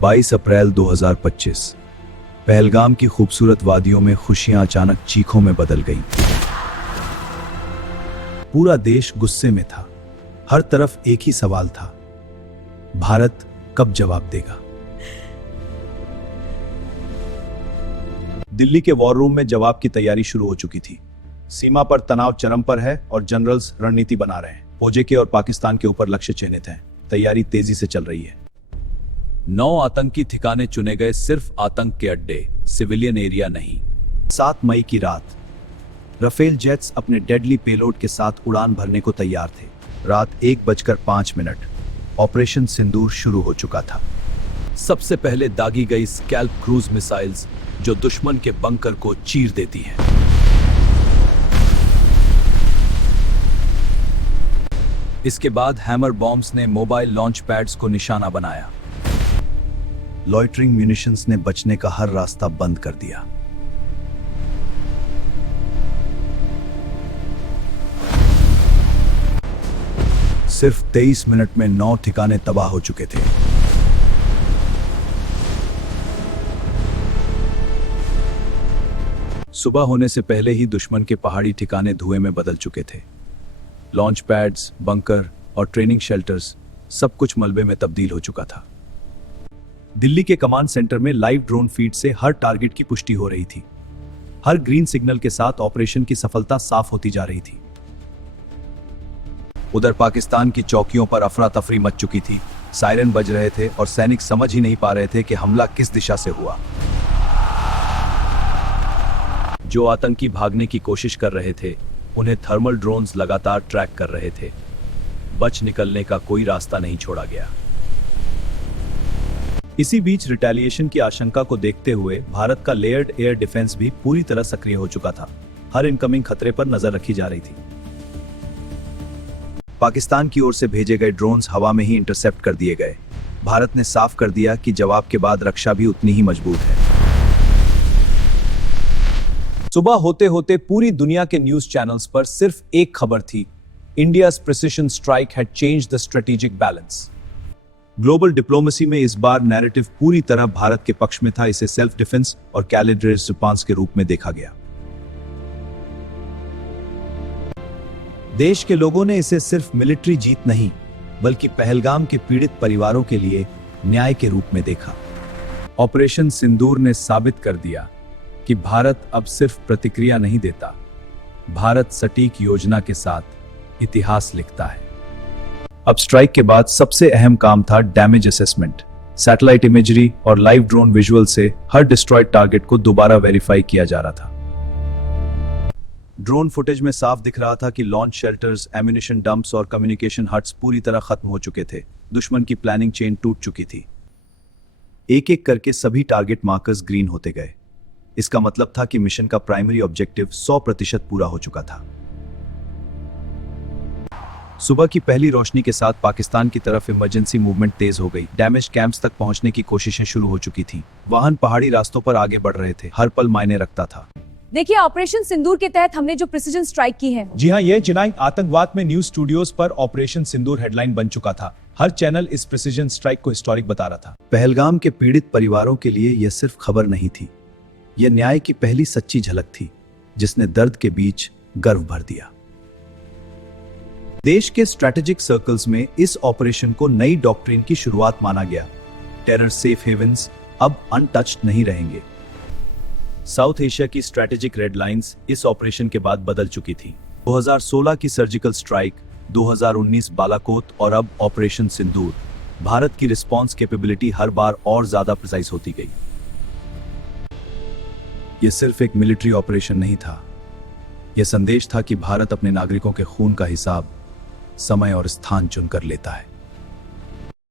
22 अप्रैल 2025 पहलगाम की खूबसूरत वादियों में खुशियां अचानक चीखों में बदल गईं। पूरा देश गुस्से में था। हर तरफ एक ही सवाल था, भारत कब जवाब देगा। दिल्ली के वॉर रूम में जवाब की तैयारी शुरू हो चुकी थी। सीमा पर तनाव चरम पर है और जनरल्स रणनीति बना रहे हैं। ओजेके और पाकिस्तान के ऊपर लक्ष्य चिन्हित हैं। तैयारी तेजी से चल रही है। 9 आतंकी ठिकाने चुने गए, सिर्फ आतंक के अड्डे, सिविलियन एरिया नहीं। 7 मई की रात राफेल जेट्स अपने डेडली पेलोड के साथ उड़ान भरने को तैयार थे। रात 1:05 ऑपरेशन सिंदूर शुरू हो चुका था। सबसे पहले दागी गई स्कैल्प क्रूज मिसाइल्स जो दुश्मन के बंकर को चीर देती हैं। इसके बाद हैमर बॉम्ब्स ने मोबाइल लॉन्च पैड्स को निशाना बनाया। लॉइटरिंग म्यूनिशंस ने बचने का हर रास्ता बंद कर दिया। सिर्फ 23 मिनट में 9 ठिकाने तबाह हो चुके थे। सुबह होने से पहले ही दुश्मन के पहाड़ी ठिकाने धुएं में बदल चुके थे। लॉन्च पैड्स, बंकर और ट्रेनिंग शेल्टर्स, सब कुछ मलबे में तब्दील हो चुका था। दिल्ली के कमांड सेंटर में लाइव ड्रोन फीड से हर टारगेट की पुष्टि हो रही थी। हर ग्रीन सिग्नल के साथ ऑपरेशन की सफलता साफ होती जा रही थी। उधर पाकिस्तान की चौकियों पर अफरा तफरी मच चुकी थी। सायरन बज रहे थे और सैनिक समझ ही नहीं पा रहे थे कि हमला किस दिशा से हुआ। जो आतंकी भागने की कोशिश कर रहे थे, उन्हें थर्मल ड्रोन्स लगातार ट्रैक कर रहे थे। बच निकलने का कोई रास्ता नहीं छोड़ा गया। इसी बीच रिटेलिएशन की आशंका को देखते हुए भारत का लेयर्ड एयर डिफेंस भी पूरी तरह सक्रिय हो चुका था। हर इनकमिंग खतरे पर नजर रखी जा रही थी। पाकिस्तान की ओर से भेजे गए ड्रोन्स हवा में ही इंटरसेप्ट कर दिए गए। भारत ने साफ कर दिया कि जवाब के बाद रक्षा भी उतनी ही मजबूत है। सुबह होते होते पूरी दुनिया के न्यूज चैनल्स पर सिर्फ एक खबर थी, India's precision strike had changed the strategic balance. Global diplomacy में इस बार नैरेटिव पूरी तरह भारत के पक्ष में था। इसे सेल्फ डिफेंस और कैलिब्रेटेड रिस्पांस के रूप में देखा गया। देश के लोगों ने इसे सिर्फ मिलिट्री जीत नहीं, बल्कि पहलगाम के पीड़ित परिवारों के लिए न्याय के रूप में देखा। ऑपरेशन सिंदूर ने साबित कर दिया कि भारत अब सिर्फ प्रतिक्रिया नहीं देता, भारत सटीक योजना के साथ इतिहास लिखता है। अब स्ट्राइक के बाद सबसे अहम काम था डैमेज असेसमेंट। सैटेलाइट इमेजरी और लाइव ड्रोन विजुअल से हर डिस्ट्रॉयड टारगेट को दोबारा वेरीफाई किया जा रहा था। ड्रोन फुटेज में साफ दिख रहा था कि लॉन्च शेल्टर्स, एम्यूनिशन डंप्स और कम्युनिकेशन हट्स पूरी तरह खत्म हो चुके थे। दुश्मन की प्लानिंग चेन टूट चुकी थी। एक एक करके सभी टारगेट मार्कर्स ग्रीन होते गए। इसका मतलब था कि मिशन का प्राइमरी ऑब्जेक्टिव 100% पूरा हो चुका था। सुबह की पहली रोशनी के साथ पाकिस्तान की तरफ इमरजेंसी मूवमेंट तेज हो गई। डैमेज कैंप्स तक पहुंचने की कोशिशें शुरू हो चुकी थी। वाहन पहाड़ी रास्तों पर आगे बढ़ रहे थे। हर पल मायने रखता था। देखिए, ऑपरेशन सिंदूर के तहत हमने जो प्रिसिजन स्ट्राइक की है। जी हाँ, ये चिनाई आतंकवाद में न्यूज स्टूडियोज पर ऑपरेशन सिंदूर हेडलाइन बन चुका था। हर चैनल इस प्रिसिजन स्ट्राइक को हिस्टोरिक बता रहा था। पहलगाम के पीड़ित परिवारों के लिए यह सिर्फ खबर नहीं थी, यह न्याय की पहली सच्ची झलक थी, जिसने दर्द के बीच गर्व भर दिया। देश के स्ट्रेटेजिक सर्कल्स में इस ऑपरेशन को नई डॉक्ट्रिन की शुरुआत माना गया। टेरर सेफ हेवन्स अब अनटच्ड नहीं रहेंगे। साउथ एशिया की स्ट्रेटेजिक रेड लाइंस इस ऑपरेशन के बाद बदल चुकी थी। 2016 की सर्जिकल स्ट्राइक, 2019 बालाकोट और अब ऑपरेशन सिंदूर। भारत की रिस्पांस कैपेबिलिटी हर बार और ज्यादा प्रिसाइज होती गई। यह सिर्फ एक मिलिट्री ऑपरेशन नहीं था, यह संदेश था कि भारत अपने नागरिकों के खून का हिसाब समय और स्थान चुनकर लेता है।